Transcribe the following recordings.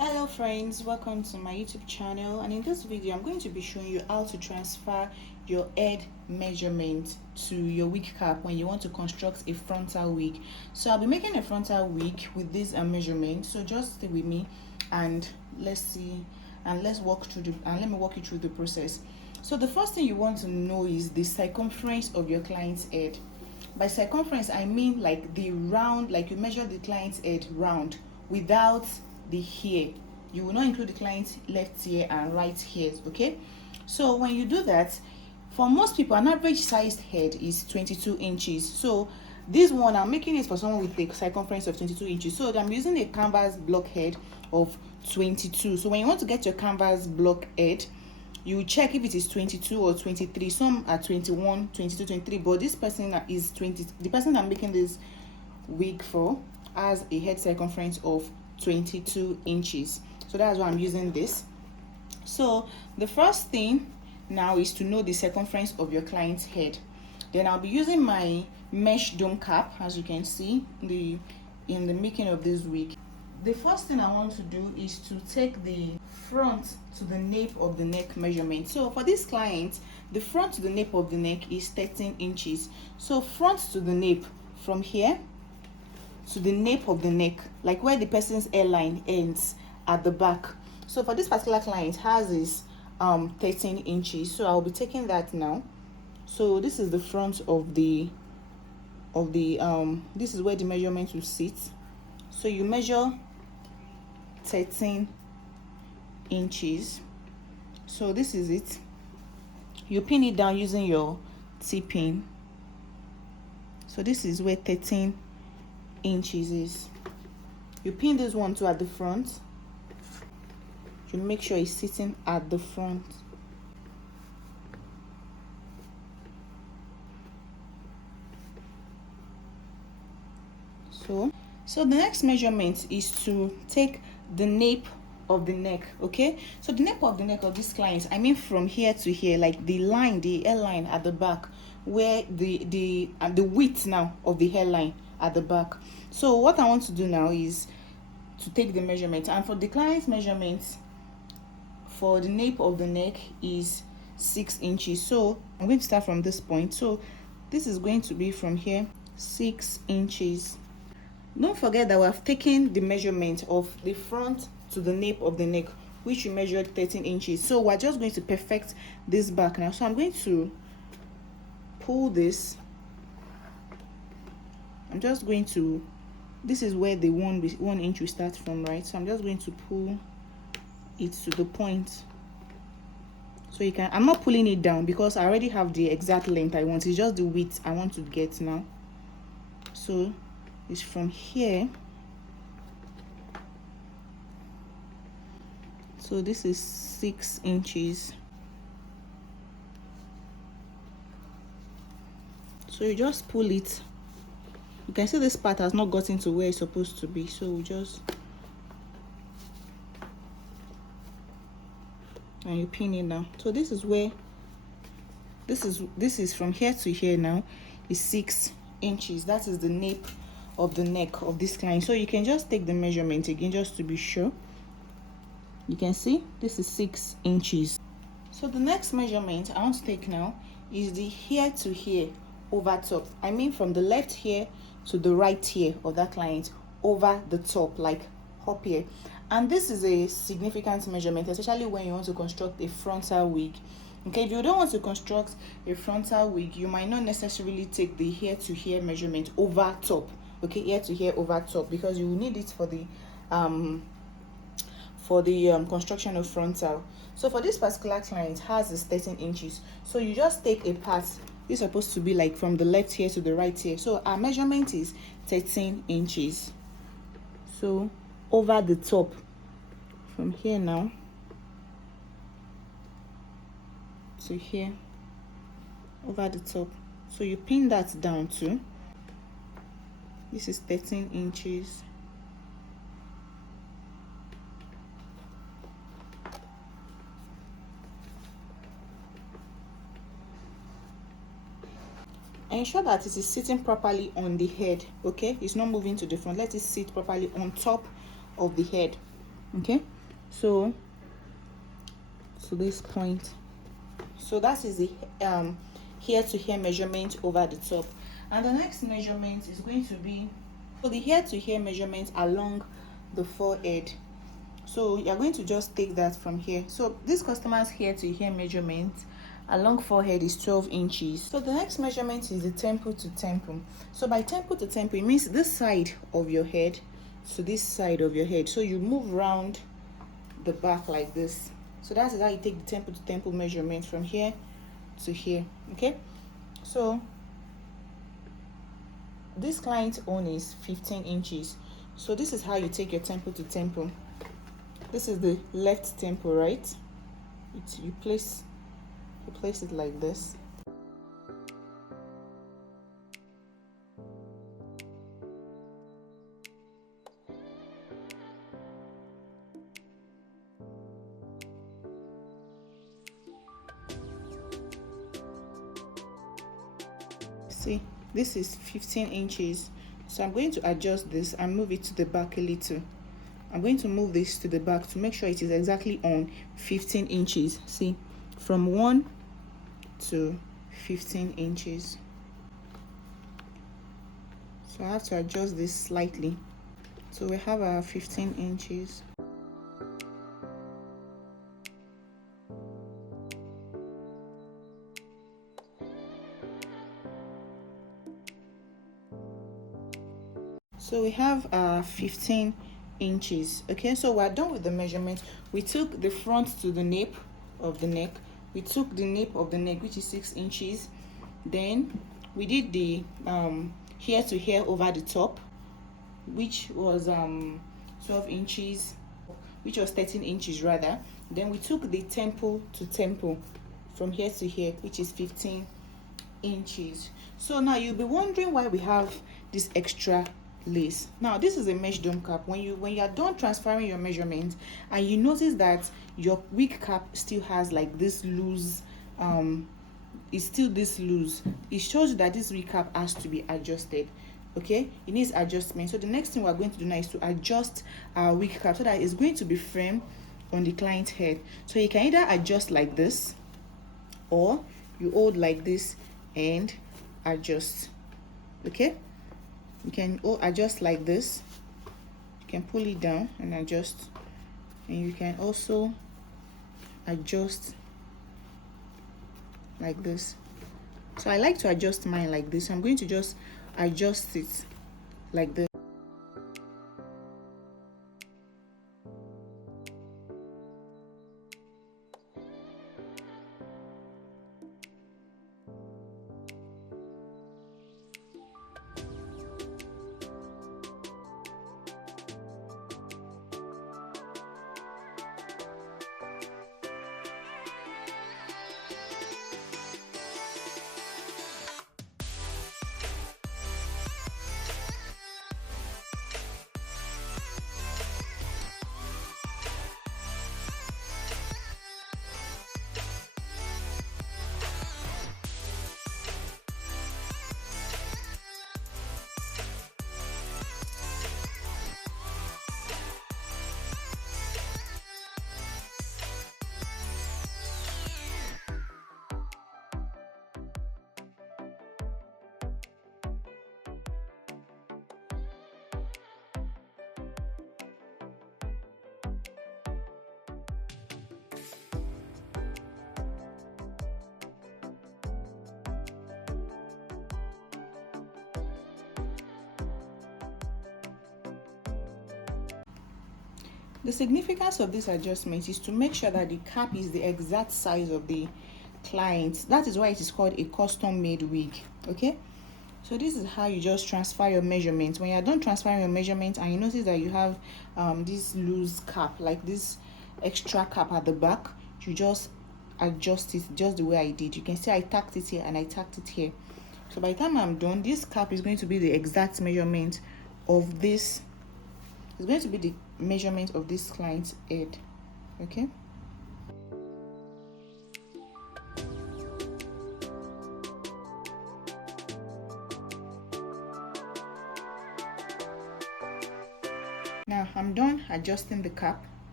Hello friends, welcome to my YouTube channel, and in this video I'm going to be showing you how to transfer your head measurement to your wig cap when you want to construct a frontal wig. So I'll be making a frontal wig with this measurement, so just stay with me and let's walk through let me walk you through the process. So the first thing you want to know is the circumference of your client's head. By circumference I mean like the round, like you measure the client's head round without the hair. You will not include the client's left ear and right hairs. Okay, so when you do that, for most people an average sized head is 22 inches. So this one I'm making it for someone with a circumference of 22 inches, so I'm using a canvas block head of 22. So when you want to get your canvas block head, you check if it is 22 or 23. Some are 21, 22, 23, but this person is 20. The person I'm making this wig for has a head circumference of 22 inches. So that's why I'm using this. So the first thing now is to know the circumference of your client's head. Then I'll be using my mesh dome cap, as you can see in the making of this wig. The first thing I want to do is to take the front to the nape of the neck measurement. So for this client, the front to the nape of the neck is 13 inches. So front to the nape, from here to the nape of the neck, like where the person's hairline ends at the back. So for this particular client, hers is 13 inches. So I'll be taking that now. So this is the front of the this is where the measurement will sit. So you measure 13 inches. So this is it. You pin it down using your T-pin. So this is where 13 inches is. You pin this one too at the front. You make sure it's sitting at the front. So the next measurement is to take the nape of the neck. Okay, so the nape of the neck of this client, I mean from here to here, like the line, the hairline at the back, where the width now of the hairline at the back. So what I want to do now is to take the measurement, and for the client's measurement for the nape of the neck is 6 inches. So I'm going to start from this point. So this is going to be from here 6 inches. Don't forget that we have taken the measurement of the front to the nape of the neck, which we measured 13 inches. So we're just going to perfect this back now. So I'm going to pull this. I'm just going to, this is where the 1 inch will start from, right? So I'm just going to pull it to the point. So you can, I'm not pulling it down because I already have the exact length I want. It's just the width I want to get now. So it's from here. So this is 6 inches. So you just pull it. You can see this part has not gotten to where it's supposed to be, so we just, and you pin it now. So this is where this is from here to here now is 6 inches. That is the nape of the neck of this client. So you can just take the measurement again just to be sure. You can see this is 6 inches. So the next measurement I want to take now is the hair to hair over top. I mean from the left hair to the right hair of that client over the top, like up here. And this is a significant measurement, especially when you want to construct a frontal wig. Okay, if you don't want to construct a frontal wig, you might not necessarily take the hair to hair measurement over top. Okay, hair to hair over top, because you will need it for the construction of frontal. So for this particular client, hers is 13 inches. So you just take a part. This is supposed to be like from the left here to the right here. So our measurement is 13 inches. So over the top, from here now to here, over the top. So you pin that down too. This is 13 inches. Ensure that it is sitting properly on the head. Okay, it's not moving to the front. Let it sit properly on top of the head. Okay, so to this point, so that is the hair to hair measurement over the top. And the next measurement is going to be for the hair to hair measurement along the forehead. So you're going to just take that from here. So this customer's hair to hair measurement along forehead is 12 inches. So the next measurement is the temple to temple. So by temple to temple, it means this side of your head to this side of your head. So you move around the back like this. So that is how you take the temple to temple measurement from here to here. Okay, so this client's own is 15 inches. So this is how you take your temple to temple. This is the left temple, right? You place it like this. See, this is 15 inches. So I'm going to adjust this and move it to the back a little. I'm going to move this to the back to make sure it is exactly on 15 inches. See, from 1 to 15 inches. So I have to adjust this slightly. So we have our 15 inches. So we have 15 inches. Okay, so we're done with the measurement. We took the front to the nape of the neck. We took the nape of the neck, which is 6 inches. Then we did the hair to hair over the top, which was 12 inches, which was 13 inches rather. Then we took the temple to temple from here to here, which is 15 inches. So now you'll be wondering why we have this extra lace. Now this is a mesh dome cap. When you are done transferring your measurements and you notice that your wig cap still has like this loose, it's still this loose, it shows you that this wig cap has to be adjusted. Okay, it needs adjustment. So the next thing we're going to do now is to adjust our wig cap so that it's going to be firm on the client's head. So you can either adjust like this, or you hold like this and adjust. Okay, you can adjust like this. You can pull it down and adjust, and you can also adjust like this. So I like to adjust mine like this. I'm going to just adjust it like this. The significance of this adjustment is to make sure that the cap is the exact size of the client. That is why it is called a custom made wig. Okay, so this is how you just transfer your measurements. When you're done transferring your measurements and you notice that you have this loose cap, like this extra cap at the back, you just adjust it just the way I did. You can see I tacked it here and I tacked it here. So by the time I'm done, this cap is going to be the exact measurement of this. It's going to be the measurement of this client's head. Okay, now I'm done adjusting the cap.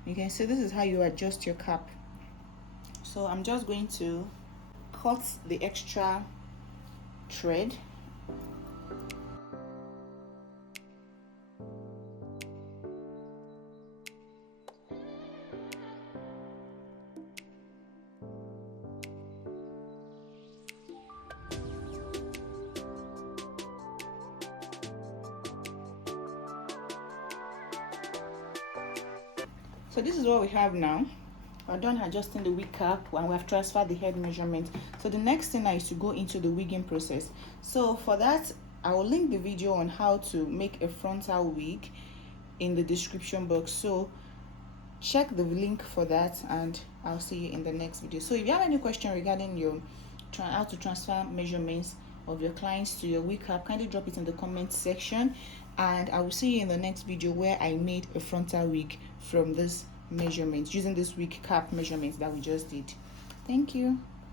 You can see this is how you adjust your cap. So I'm just going to cut the extra thread. So this is what we have now. We're done adjusting the wig cap and we have transferred the head measurement. So the next thing now is to go into the wigging process. So for that, I will link the video on how to make a frontal wig in the description box. So check the link for that and I'll see you in the next video. So if you have any question regarding your how to transfer measurements of your clients to your wig cap, kindly drop it in the comment section and I will see you in the next video where I made a frontal wig from this measurements using this wig cap measurements that we just did. Thank you.